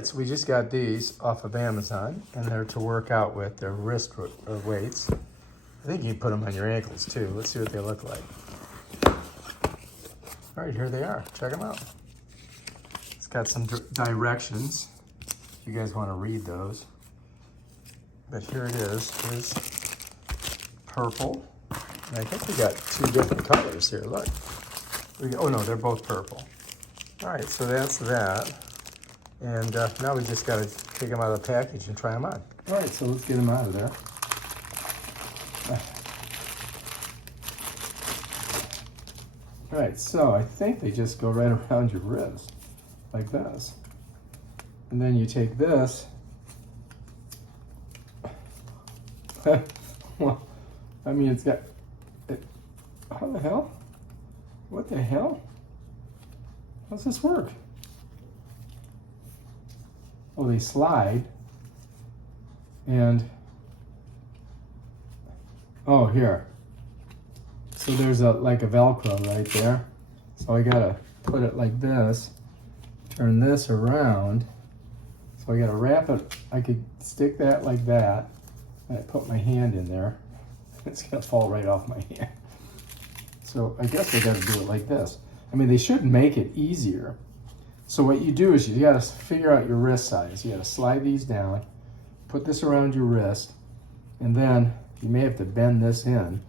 right, so we just got these off of Amazon, and they're to work out with. They're wrist weights. I think you can put them on your ankles too. Let's see what they look like. All right, here they are. Check them out. It's got some directions. If you guys want to read those. But here it is. Here's purple. And I think we got 2 different colors here. Look. Oh no, they're both purple. All right, so that's that. And now we just got to take them out of the package and try them on. All right, so let's get them out of there. All right, so I think they just go right around your wrist, like this. And then you take this. Well, I mean, it's got, how the hell? What the hell? How's this work? Oh, they slide. And, oh, here. So there's like a Velcro right there. So I gotta put it like this, turn this around. So I gotta wrap it. I could stick that like that. And I put my hand in there. It's gonna fall right off my hand. So I guess I gotta do it like this. I mean, they should make it easier. So what you do is you gotta figure out your wrist size. You gotta slide these down, put this around your wrist, and then you may have to bend this in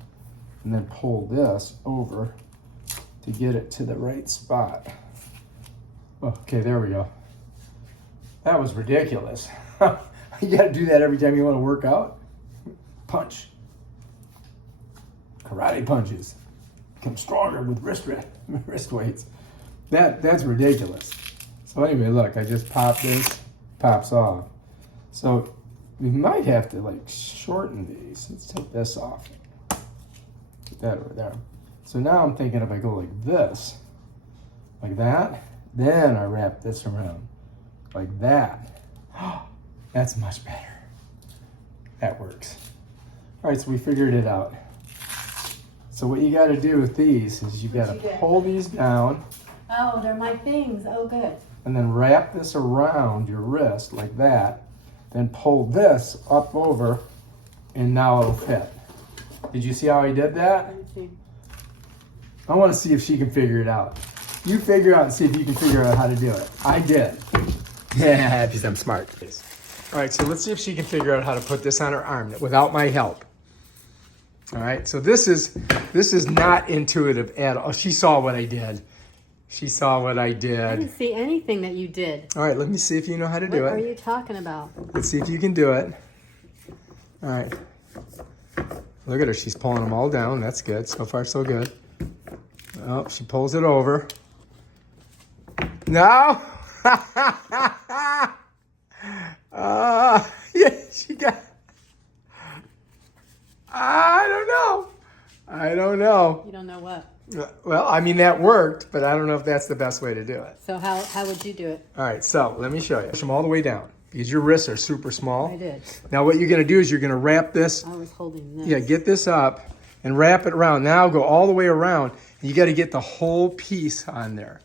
and then pull this over to get it to the right spot. Okay, there we go. That was ridiculous. You gotta do that every time you wanna work out. Punch. Karate punches. Become stronger with wrist weights. That's ridiculous. So anyway, look, I just pop this, pops off. So we might have to like shorten these. Let's take this off. Put that over there. So now I'm thinking if I go like this, like that, then I wrap this around like that. That's much better. That works. All right, so we figured it out. So what you got to do with these is you got to pull these down. Oh, they're my things. Oh, good. And then wrap this around your wrist like that. Then pull this up over, and now it'll fit. Did you see how I did that? I want to see if she can figure it out. You figure out and see if you can figure out how to do it. I did. Yeah, because I'm smart. All right, so let's see if she can figure out how to put this on her arm without my help. All right, so this is not intuitive at all. She saw what I did. She saw what I did. I didn't see anything that you did. All right, let me see if you know how to do it. What are you talking about? Let's see if you can do it. All right. Look at her. She's pulling them all down. That's good. So far, so good. Oh, she pulls it over. No! Yeah, she got... I don't know. You don't know what? Well, I mean, that worked, but I don't know if that's the best way to do it. So how would you do it? All right, so let me show you. Push them all the way down because your wrists are super small. I did. Now what you're going to do is you're going to wrap this. I was holding this. Yeah, get this up and wrap it around. Now go all the way around. And you got to get the whole piece on there.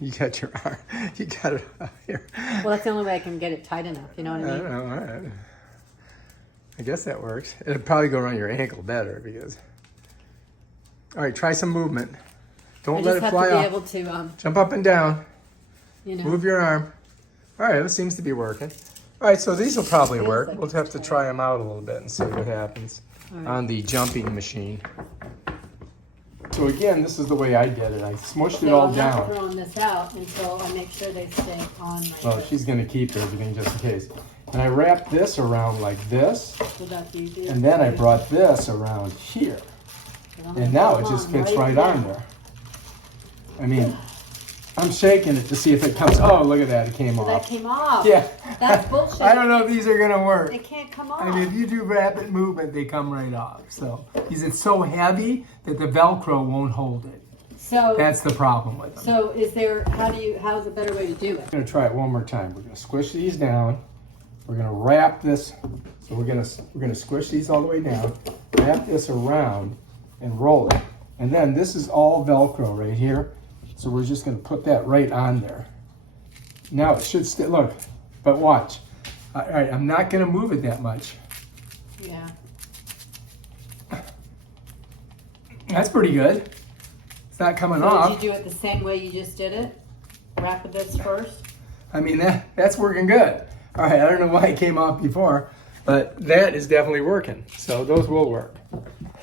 You got your arm. You got it here. Well, that's the only way I can get it tight enough. You know what I mean? I don't know. All right. I guess that works. It'll probably go around your ankle better because... All right, try some movement. Don't let it fly off. I just have to be able to... Jump up and down. You know. Move your arm. All right, this seems to be working. All right, so these will probably work. We'll have to try them out a little bit and see what happens on the jumping machine. So again, this is the way I did it. I smushed it all down. I'm not throwing this out until I make sure they stay on my Well, she's going to keep everything just in case. And I wrapped this around like this. So that's easy. And then I brought this around here. And now it just fits right on there. I mean, I'm shaking it to see if it comes. Oh, look at that. It came off. That came off. Yeah. That's bullshit. I don't know if these are going to work. They can't come off. I mean, if you do rapid movement, they come right off. So, because it's so heavy that the Velcro won't hold it. So that's the problem with them. So how's a better way to do it? I'm going to try it one more time. We're going to squish these down. We're going to wrap this. So we're going to squish these all the way down. Wrap this around and roll it. And then this is all Velcro right here. So we're just going to put that right on there. Now it should stay, look, but watch. All right, I'm not gonna move it that much. Yeah. That's pretty good. It's not coming So off. did you do it the same way you just did it? Wrap this first? I mean, that's working good. All right, I don't know why it came off before, but that is definitely working. So those will work.